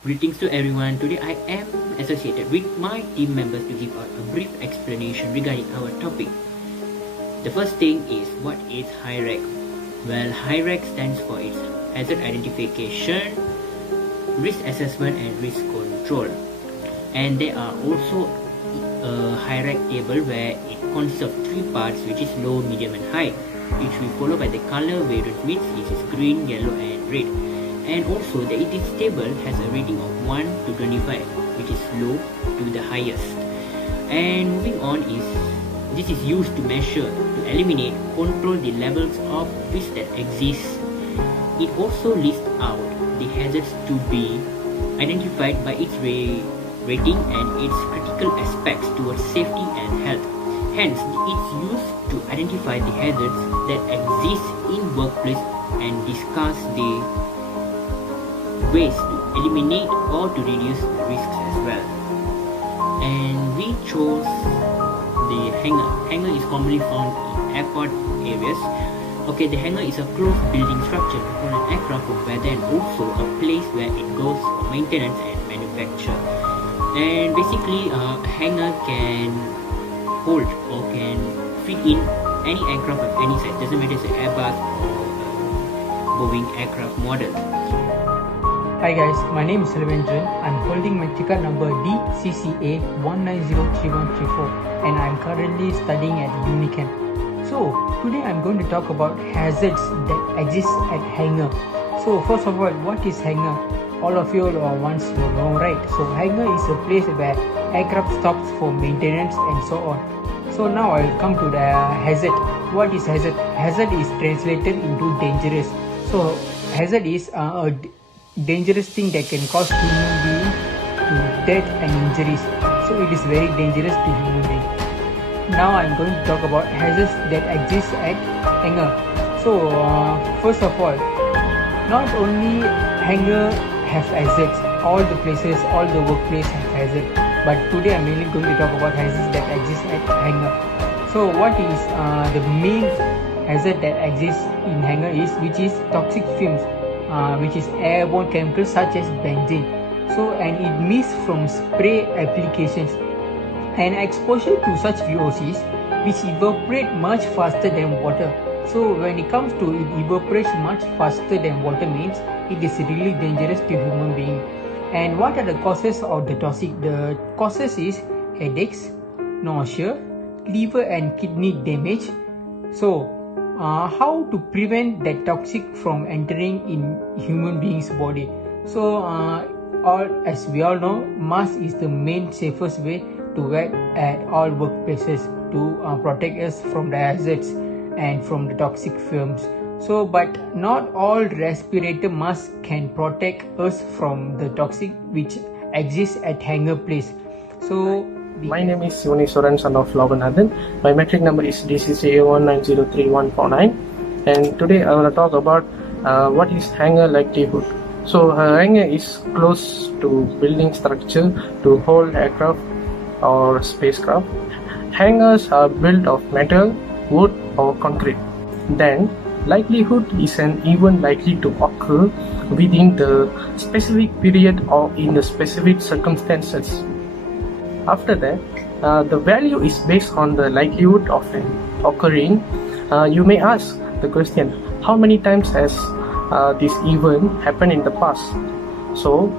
Greetings to everyone. Today I am associated with my team members to give out a brief explanation regarding our topic. The first thing is, what is HIRARC? Well, HIRARC stands for its hazard identification, risk assessment and risk control. And there are also a HIRARC table where it consists of 3 parts, which is low, medium and high, which we follow by the color variant, which is green, yellow and red. And also this table has a rating of 1 to 25, which is low to the highest. And moving on is, this is used to measure, to eliminate, control the levels of risk that exist. It also lists out the hazards to be identified by its rating and its critical aspects towards safety and health. Hence, it's used to identify the hazards that exist in workplace and discuss the ways to eliminate or to reduce the risks as well. And we chose the hangar. Hangar is commonly found in airport areas. Okay, the hangar is a closed building structure to hold an aircraft for weather and also a place where it goes for maintenance and manufacture. And basically, a hangar can hold or can fit in any aircraft of any size. Doesn't matter if it's an Airbus or a Boeing aircraft model. Hi guys, my name is Silvendran. I'm holding my ticket number DCCA 1903134 and I'm currently studying at Unicamp. So today I'm going to talk about hazards that exist at hangar. So first of all, what is hangar? All of you once will know, right? So hangar is a place where aircraft stops for maintenance and so on. So now I'll come to the hazard. What is hazard? Hazard is translated into dangerous. So hazard is a dangerous thing that can cause human being to death and injuries. So it is very dangerous to human being. Now I'm going to talk about hazards that exist at hangar. So first of all, not only hangar have hazards, all the places, all the workplace have hazards. But today I'm mainly going to talk about hazards that exist at hangar. So what is the main hazard that exists in hangar is, which is toxic fumes. Which is airborne chemicals such as benzene. So, and it emits from spray applications. And exposure to such VOCs, which evaporate much faster than water. So when it comes to it evaporates much faster than water, means it is really dangerous to human being. And what are the causes of the toxic? The causes is headaches, nausea, liver and kidney damage. So how to prevent that toxic from entering in human being's body? So as we all know, mask is the main safest way to wear at all workplaces to protect us from the hazards and from the toxic fumes. So but not all respirator masks can protect us from the toxic which exists at hangar place. So my name is Yoni Soran, son of Loganathan. My metric number is DCCA 1903149, and today I will talk about what is hangar likelihood. So hangar is close to building structure to hold aircraft or spacecraft. Hangars are built of metal, wood or concrete. Then likelihood is an event likely to occur within the specific period or in the specific circumstances. After that, the value is based on the likelihood of an occurring. You may ask the question, how many times has this event happened in the past? So,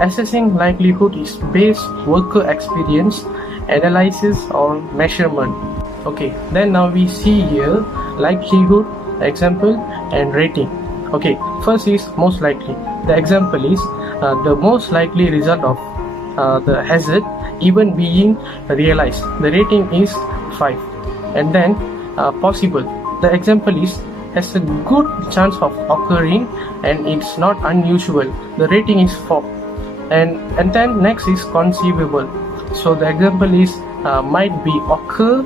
assessing likelihood is based worker experience, analysis or measurement. Okay, then now we see here likelihood, example and rating. Okay, first is most likely. The example is the most likely result of the hazard even being realized. The rating is 5. And then possible. The example is has a good chance of occurring and it's not unusual. The rating is 4. And then next is conceivable. So the example is might be occur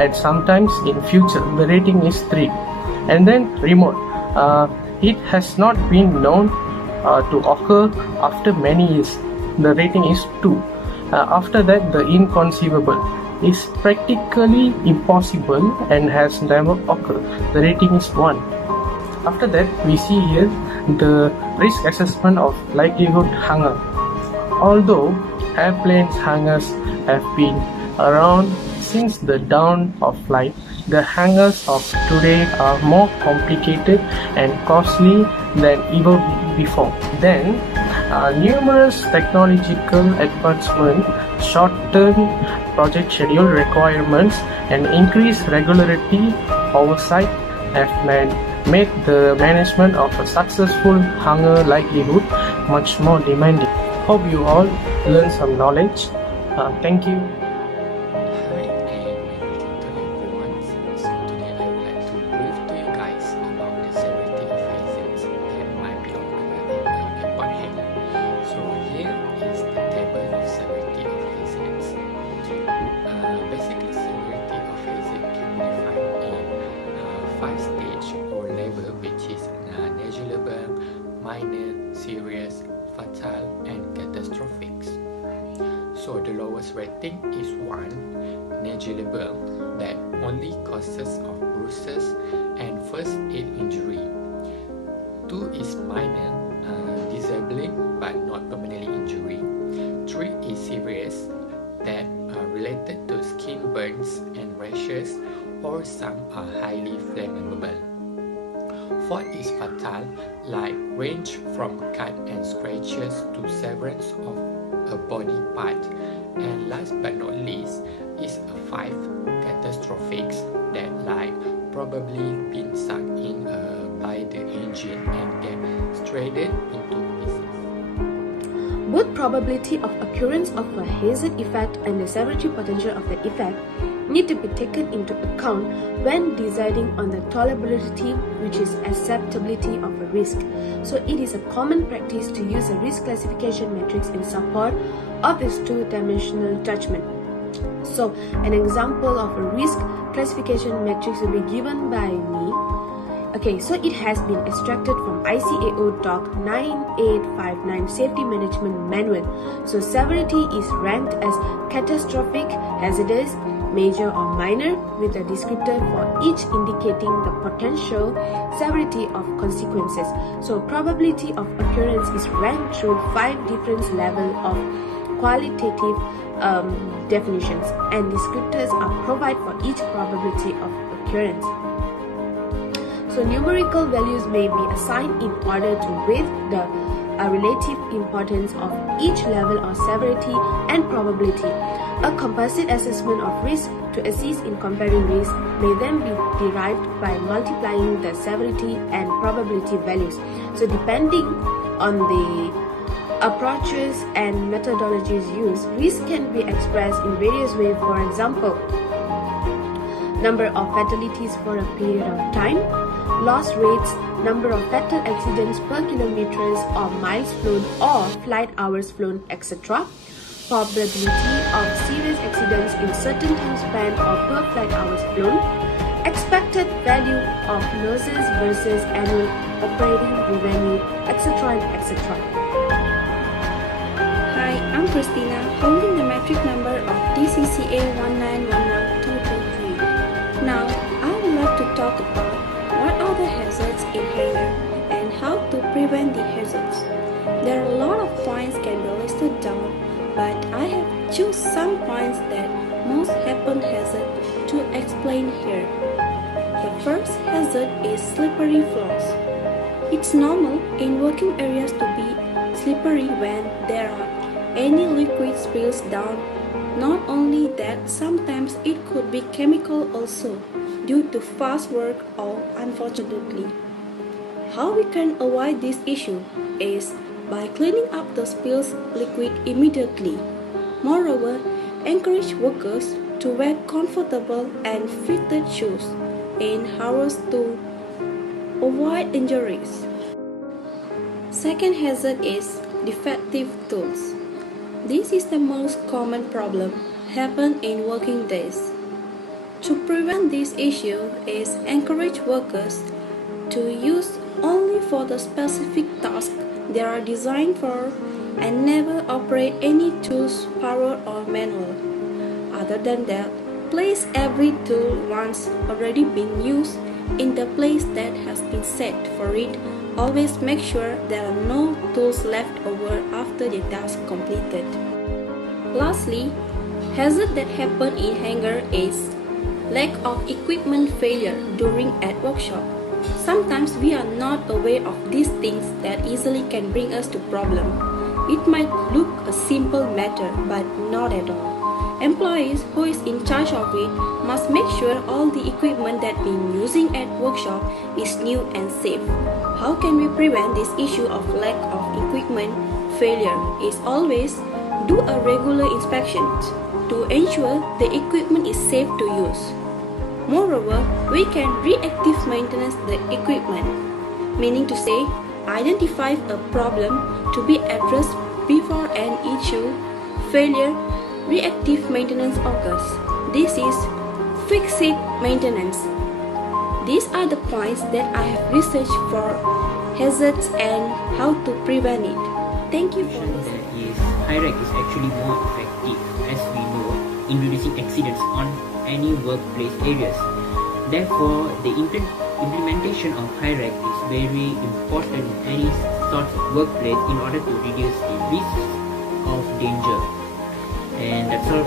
at sometimes in future. The rating is 3. And then remote. It has not been known to occur after many years. The rating is 2. After that, the inconceivable is practically impossible and has never occurred. The rating is 1. After that, we see here the risk assessment of likelihood hanger. Although airplanes hangars have been around since the dawn of flight, the hangars of today are more complicated and costly than ever before. Then, numerous technological advancements, shorten project schedule requirements, and increased regularity oversight have made the management of a successful hangar likelihood much more demanding. Hope you all learn some knowledge. Thank you. Hi and hello everyone. So today I would like to brief to you guys about the severity of hazards that might be occurred in an airport hangar. So here is the table of severity of hazards. Basically, severity of hazard can be defined in 5 stage or level, which is negligible, minor, serious, fatal, and catastrophic. So the lowest rating is 1, negligible, that only causes of bruises and first aid injury. 2 is minor, disabling but not permanently injury. 3 is serious, that are related to skin burns and rashes, or some are highly flammable. 4 is fatal, like range from cut and scratches to severance of a body part. And last but not least is a 5, catastrophic, that like probably been sucked in by the engine and get shredded into pieces. Both probability of occurrence of a hazard effect and the severity potential of the effect need to be taken into account when deciding on the tolerability, which is acceptability of a risk. So it is a common practice to use a risk classification matrix in support of this two-dimensional judgment. So an example of a risk classification matrix will be given by me. Okay, so it has been extracted from ICAO Doc 9859 Safety Management Manual. So severity is ranked as catastrophic, hazardous, major or minor, with a descriptor for each indicating the potential severity of consequences. So probability of occurrence is ranked through 5 different levels of qualitative definitions, and descriptors are provided for each probability of occurrence. So numerical values may be assigned in order to weigh the relative importance of each level of severity and probability. A composite assessment of risk to assist in comparing risk may then be derived by multiplying the severity and probability values. So depending on the approaches and methodologies used, risk can be expressed in various ways. For example, number of fatalities for a period of time, loss rates, number of fatal accidents per kilometers or miles flown or flight hours flown, etc. Probability of serious accidents in certain time span or per flight hours flown, expected value of losses versus annual operating revenue, etc. etc. Hi, I'm Christina, holding the metric number of DCCA 1911223. Now, I would like to talk about what are the hazards in hangar and how to prevent the hazards. There are a lot of points can be listed down, but I have choose some points that most happen hazard to explain here. The first hazard is slippery floors. It's normal in working areas to be slippery when there are any liquid spills down. Not only that, sometimes it could be chemical also, due to fast work or unfortunately. How we can avoid this issue is by cleaning up the spills liquid immediately. Moreover, encourage workers to wear comfortable and fitted shoes in hours to avoid injuries. Second hazard is defective tools. This is the most common problem happen in working days. To prevent this issue is encourage workers to use only for the specific task they are designed for and never operate any tools power or manual. Other than that, place every tool once already been used in the place that has been set for it always make sure there are no tools left over after the task completed. Lastly, hazard that happen in hangar is lack of equipment failure during at workshop. Sometimes we are not aware of these things that easily can bring us to problem. It might look a simple matter, but not at all. Employees who is in charge of it must make sure all the equipment that being using at workshop is new and safe. How can we prevent this issue of lack of equipment failure? Is always do a regular inspection to ensure the equipment is safe to use. Moreover, we can reactive maintenance the equipment, meaning to say, identify a problem to be addressed before an issue failure. Reactive maintenance occurs. This is fix-it maintenance. These are the points that I have researched for hazards and how to prevent it. Thank you for listening. HIRARC is actually more effective, as we know, in reducing accidents on any workplace areas. Therefore, the implementation of HIRARC is very important in any sort of workplace in order to reduce the risk of danger. And that's all